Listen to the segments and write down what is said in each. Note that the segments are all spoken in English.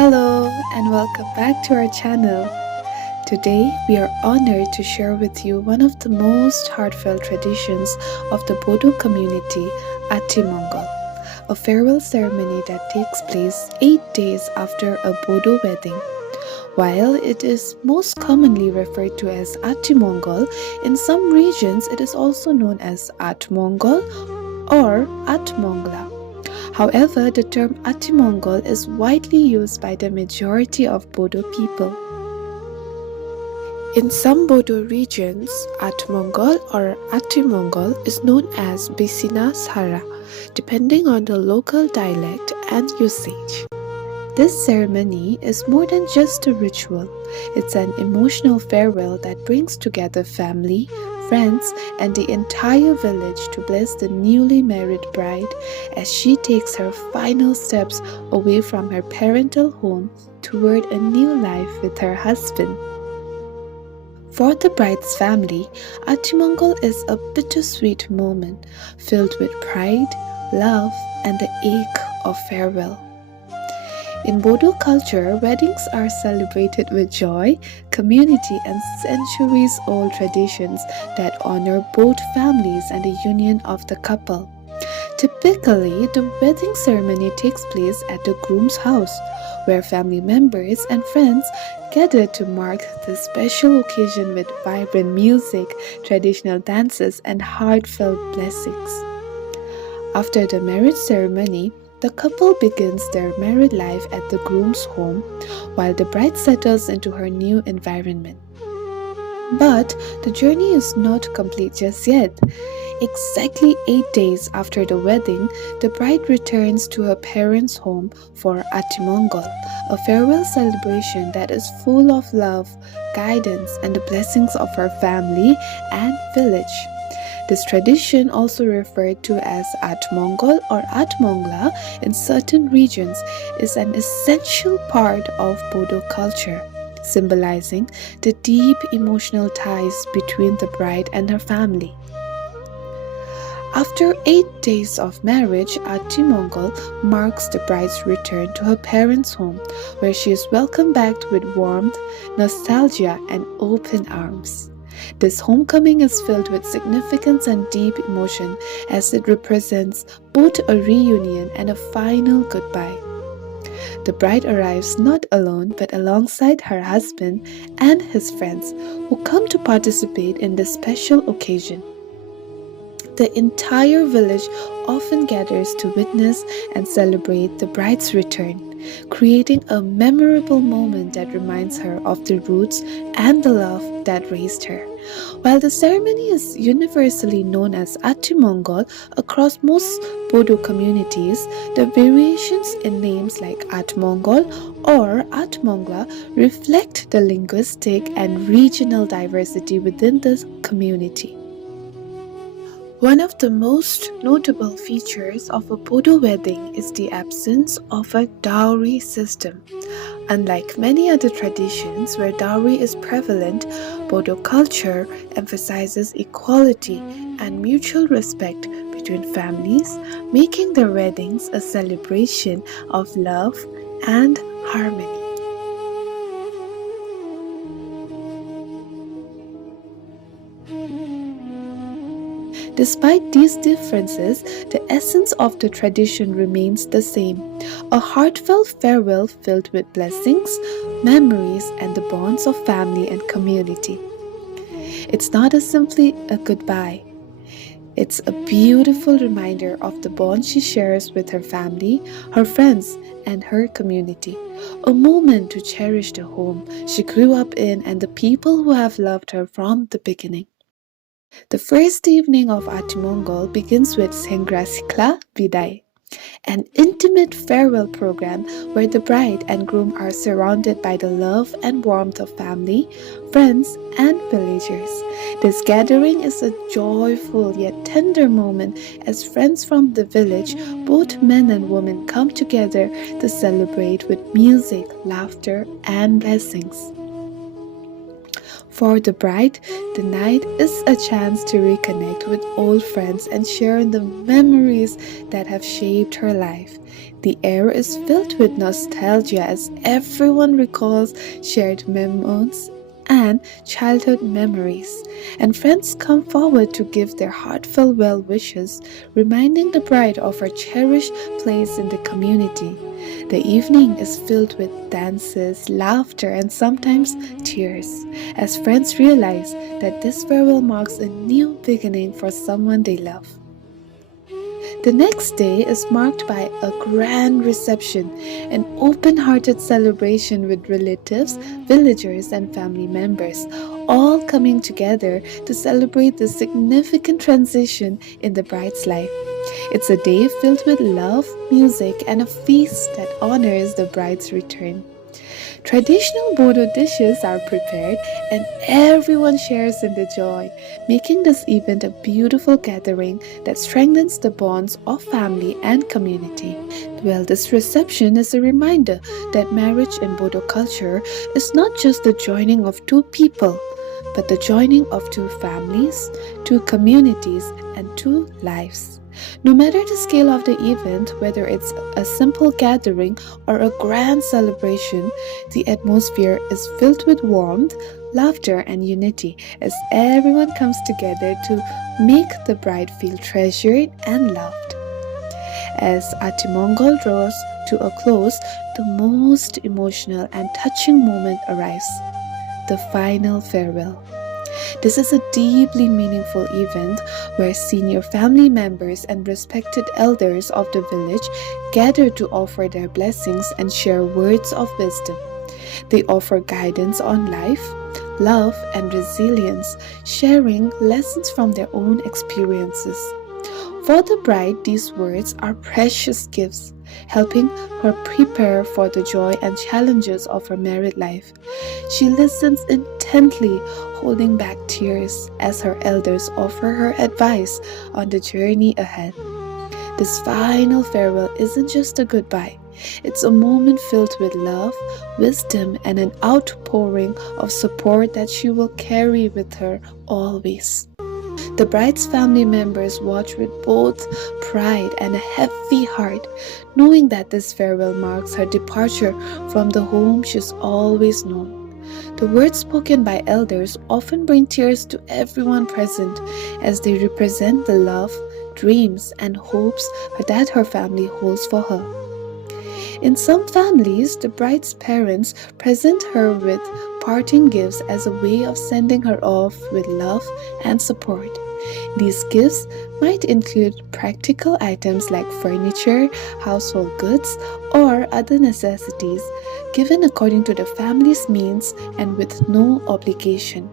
Hello and welcome back to our channel. Today we are honored to share with you one of the most heartfelt traditions of the Bodo community, Aatimongol, a farewell ceremony that takes place 8 days after a Bodo wedding. While it is most commonly referred to as Aatimongol, in some regions it is also known as Aatimongol or Atimongla. However, the term Atimongol is widely used by the majority of Bodo people. In some Bodo regions, Atimongol or Atimongol is known as Bisina Sara, depending on the local dialect and usage. This ceremony is more than just a ritual. It's an emotional farewell that brings together family, friends, and the entire village to bless the newly married bride as she takes her final steps away from her parental home toward a new life with her husband. For the bride's family, Atimongol is a bittersweet moment filled with pride, love, and the ache of farewell. In Bodo culture, weddings are celebrated with joy, community, and centuries-old traditions that honor both families and the union of the couple. Typically, the wedding ceremony takes place at the groom's house, where family members and friends gather to mark the special occasion with vibrant music, traditional dances, and heartfelt blessings. After the marriage ceremony, the couple begins their married life at the groom's home while the bride settles into her new environment. But the journey is not complete just yet. Exactly 8 days after the wedding, the bride returns to her parents' home for Atimongol, a farewell celebration that is full of love, guidance, and the blessings of her family and village. This tradition, also referred to as Aatimongol or Atimongla in certain regions, is an essential part of Bodo culture, symbolizing the deep emotional ties between the bride and her family. After 8 days of marriage, Aatimongol marks the bride's return to her parents' home, where she is welcomed back with warmth, nostalgia, and open arms. This homecoming is filled with significance and deep emotion as it represents both a reunion and a final goodbye. The bride arrives not alone but alongside her husband and his friends who come to participate in this special occasion. The entire village often gathers to witness and celebrate the bride's return, creating a memorable moment that reminds her of the roots and the love that raised her. While the ceremony is universally known as Aatimongol across most Bodo communities, the variations in names like Aatimongol or Aatimongla reflect the linguistic and regional diversity within the community. One of the most notable features of a Bodo wedding is the absence of a dowry system. Unlike many other traditions where dowry is prevalent, Bodo culture emphasizes equality and mutual respect between families, making their weddings a celebration of love and harmony. Despite these differences, the essence of the tradition remains the same, a heartfelt farewell filled with blessings, memories, and the bonds of family and community. It's not simply a goodbye. It's a beautiful reminder of the bond she shares with her family, her friends, and her community. A moment to cherish the home she grew up in and the people who have loved her from the beginning. The first evening of Aatimongol begins with Sangla Bidai, an intimate farewell program where the bride and groom are surrounded by the love and warmth of family, friends, and villagers. This gathering is a joyful yet tender moment as friends from the village, both men and women, come together to celebrate with music, laughter, and blessings. For the bride, the night is a chance to reconnect with old friends and share in the memories that have shaped her life. The air is filled with nostalgia as everyone recalls shared memories and childhood memories, and friends come forward to give their heartfelt well wishes, reminding the bride of her cherished place in the community. The evening is filled with dances, laughter, and sometimes tears, as friends realize that this farewell marks a new beginning for someone they love. The next day is marked by a grand reception, an open hearted celebration with relatives, villagers, and family members, all coming together to celebrate the significant transition in the bride's life. It's a day filled with love, music, and a feast that honors the bride's return. Traditional Bodo dishes are prepared and everyone shares in the joy, making this event a beautiful gathering that strengthens the bonds of family and community. Well, this reception is a reminder that marriage in Bodo culture is not just the joining of two people, but the joining of two families, two communities, and two lives. No matter the scale of the event, whether it's a simple gathering or a grand celebration, the atmosphere is filled with warmth, laughter, and unity as everyone comes together to make the bride feel treasured and loved. As Atimongol draws to a close, the most emotional and touching moment arrives: the final farewell. This is a deeply meaningful event where senior family members and respected elders of the village gather to offer their blessings and share words of wisdom. They offer guidance on life, love, and resilience, sharing lessons from their own experiences. For the bride, these words are precious gifts, helping her prepare for the joy and challenges of her married life. She listens intently, holding back tears as her elders offer her advice on the journey ahead. This final farewell isn't just a goodbye. It's a moment filled with love, wisdom, and an outpouring of support that she will carry with her always. The bride's family members watch with both pride and a heavy heart, knowing that this farewell marks her departure from the home she's always known. The words spoken by elders often bring tears to everyone present as they represent the love, dreams, and hopes that her family holds for her. In some families, the bride's parents present her with parting gifts as a way of sending her off with love and support. These gifts might include practical items like furniture, household goods, or other necessities, given according to the family's means and with no obligation.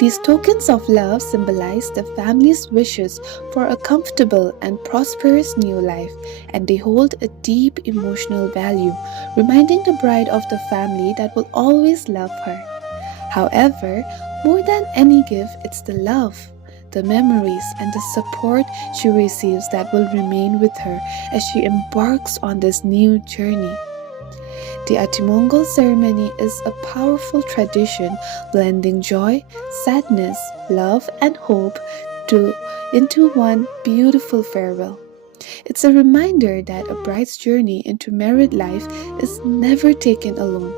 These tokens of love symbolize the family's wishes for a comfortable and prosperous new life, and they hold a deep emotional value, reminding the bride of the family that will always love her. However, more than any gift, it's the love, the memories, and the support she receives that will remain with her as she embarks on this new journey. The Atimongol ceremony is a powerful tradition blending joy, sadness, love, and hope into one beautiful farewell. It's a reminder that a bride's journey into married life is never taken alone.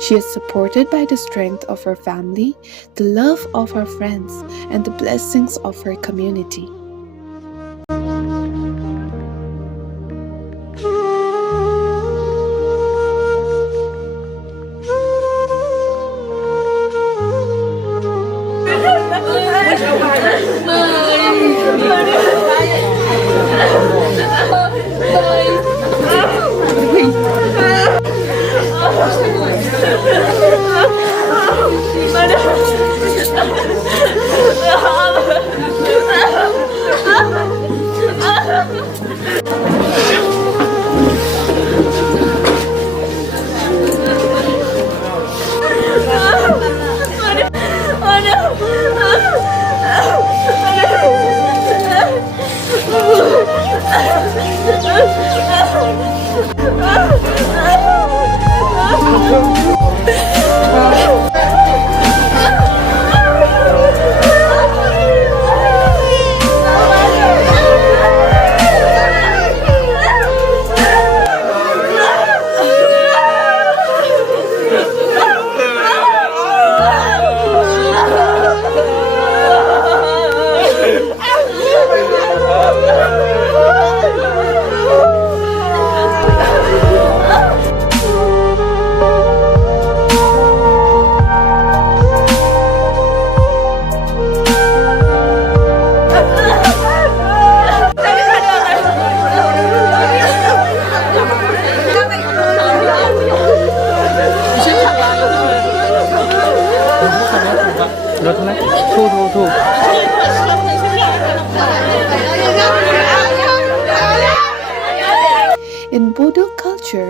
She is supported by the strength of her family, the love of her friends, and the blessings of her community.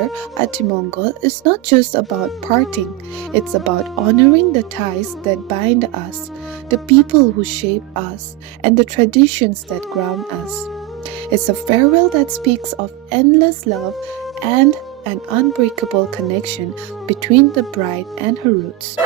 for Atimongol is not just about parting, it's about honoring the ties that bind us, the people who shape us, and the traditions that ground us. It's a farewell that speaks of endless love and an unbreakable connection between the bride and her roots.